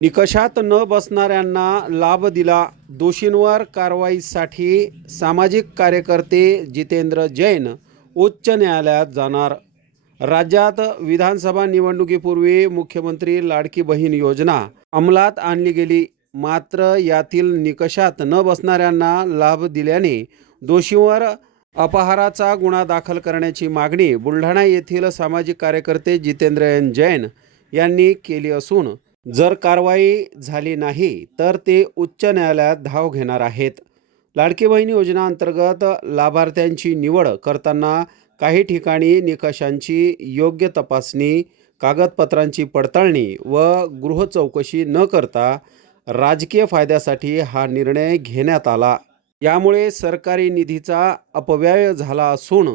निकषात न बसणाऱ्यांना लाभ दिला. दोषींवर कारवाईसाठी सामाजिक कार्यकर्ते जितेंद्र जैन उच्च न्यायालयात जाणार. राज्यात विधानसभा निवडणुकीपूर्वी मुख्यमंत्री लाडकी बहीण योजना अंमलात आणली गेली. मात्र यातील निकषात न बसणाऱ्यांना लाभ दिल्याने दोषींवर अपहाराचा गुन्हा दाखल करण्याची मागणी बुलढाणा येथील सामाजिक कार्यकर्ते जितेंद्र एन जैन यांनी केली असून जर कारवाई झाली नाही तर ते उच्च न्यायालयात धाव घेणार आहेत. लाडकी बहीण योजनाअंतर्गत लाभार्थ्यांची निवड करताना काही ठिकाणी निकषांची योग्य तपासणी कागदपत्रांची पडताळणी व गृहचौकशी न करता राजकीय फायद्यासाठी हा निर्णय घेण्यात आला. यामुळे सरकारी निधीचा अपव्यय झाला असून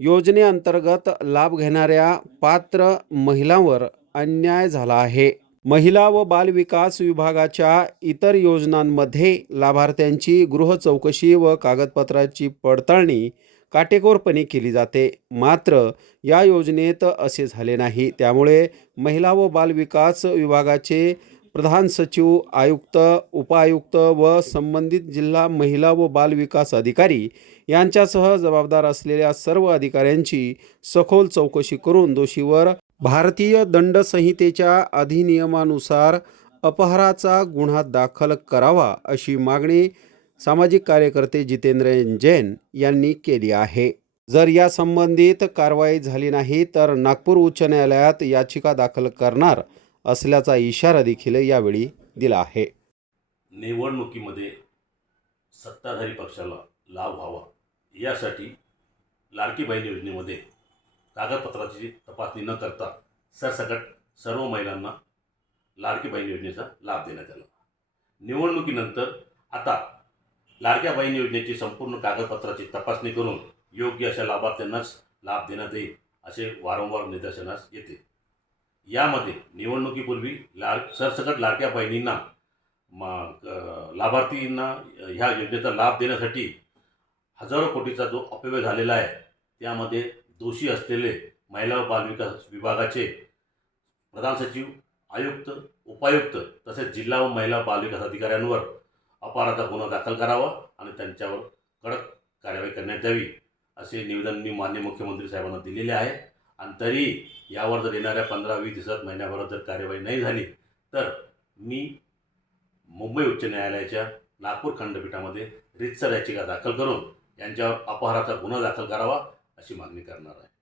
योजनेअंतर्गत लाभ घेणाऱ्या पात्र महिलांवर अन्याय झाला आहे. महिला व बालविकास विभागाच्या इतर योजनांमध्ये लाभार्थ्यांची गृहचौकशी व कागदपत्राची पडताळणी काटेकोरपणे केली जाते. मात्र या योजनेत असे झाले नाही. त्यामुळे महिला व बालविकास विभागाचे प्रधान सचिव आयुक्त उपायुक्त व संबंधित जिल्हा महिला व बाल विकास अधिकारी यांच्यासह जबाबदार असलेल्या सर्व अधिकाऱ्यांची सखोल चौकशी करून दोषीवर भारतीय दंड संहितेच्या अधिनियमानुसार अपहाराचा गुन्हा दाखल करावा अशी मागणी सामाजिक कार्यकर्ते जितेंद्र जैन यांनी केली आहे. जर या संबंधित कारवाई झाली नाही तर नागपूर उच्च न्यायालयात याचिका दाखल करणार असल्याचा इशारा देखील यावेळी दिला आहे. निवडणुकीमध्ये सत्ताधारी पक्षाला लाभ व्हावा यासाठी लाडकी बहीण योजनेमध्ये कागदपत्राची तपासणी न करता सरसकट सर्व महिलांना लाडकी बहीण योजनेचा लाभ देण्यात आला. निवडणुकीनंतर आता लाडक्या बहीण योजनेची संपूर्ण कागदपत्राची तपासणी करून योग्य अशा लाभार्थ्यांनाच लाभ देण्यात येईल असे वारंवार निदर्शनास येते. यामध्ये निवडणुकीपूर्वी लाड सरसकट लाडक्या बहिणींना लाभार्थींना ह्या योजनेचा लाभ देण्यासाठी हजारो कोटीचा जो अपव्यय झालेला आहे त्यामध्ये दोषी असलेले महिला व बालविकास विभागाचे प्रधान सचिव आयुक्त उपायुक्त तसेच जिल्हा व महिला बालविकास अधिकाऱ्यांवर अपराधा गुन्हा दाखल करावा आणि त्यांच्यावर कडक कार्यवाही करण्यात यावी असे निवेदन मी मान्य मुख्यमंत्री साहेबांना दिलेले आहे. आणि तरी यावर जर येणाऱ्या पंधरा वीस दिवसात महिन्याभरात जर कार्यवाही नाही झाली तर मी मुंबई उच्च न्यायालयाच्या नागपूर खंडपीठामध्ये रितसर याचिका दाखल करून यांच्यावर अपहाराचा गुन्हा दाखल करावा. अशी मागणी करणार आहे.